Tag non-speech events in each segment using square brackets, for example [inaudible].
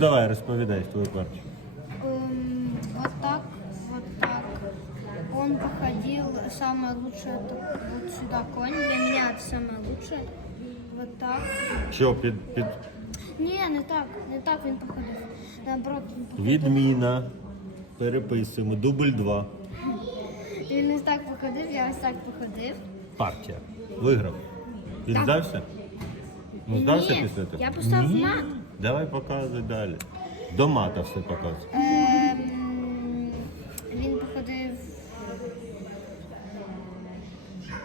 Давай, розповідай свою партію. Эм, вот так, вот так. Он походил, самое лучшее, это вот сюда конь. Для меня это самое лучшее. Вот так. Що під, під Не, не так, не так він походив. Наоборот, він походив. відміна. Переписуємо. Дубль 2. Він ось так походив, я ось так походив. Партія. Виграв. Він Так. здався? Ну, здався Ні, після того? я поставив Ні. мат. Давай показуй далі. До мата все показуй. Ем, він походив.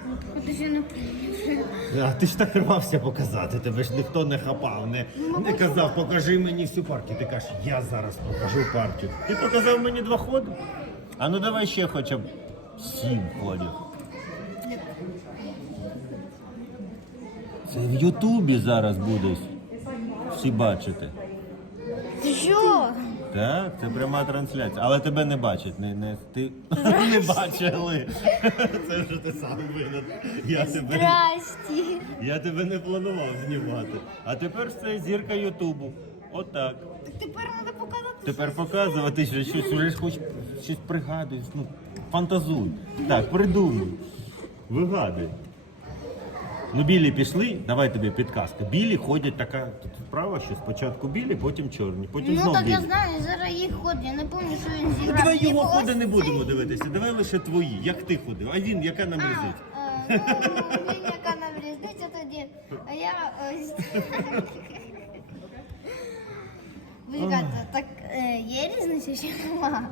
Він походив, я не пам'ятаю. А ти ж так рвався показати, тебе ж ніхто не хапав, не, не казав, покажи мені всю партію. Ти кажеш, я зараз покажу партію. Ти показав мені два ходи. А ну давай ще хоча б сім ходів. Це в Ютубі зараз буде всі бачити. Що? Так, це пряма трансляція. Але тебе не бачать. Не, не, ти [laughs] не бачили. [laughs] Це вже ти сам винен. Я тебе, Здрасті. я тебе не планував знімати. А тепер це зірка Ютубу. Отак. Так тепер треба показати. Тепер показувати, що щось уже ж хоч щось пригадуєш. Ну, фантазуй. Так, придумуй. Вигадуй. Ну, білі пішли, давай тобі підказка. Білі ходять така тут справа, що спочатку білі, потім чорні, потім Ну знов так білі. я знаю, зараз їх ход, я не пам'ятаю, що він Ну, зіграв. давай його Типу, ходи ось не будемо дивитися, давай лише твої, як ти ходив, а він яка нам А, різниця? е, ну, він яка нам різниця тоді, а я ось. [laughs] Ви чекайте, так е, є різниця чи нема?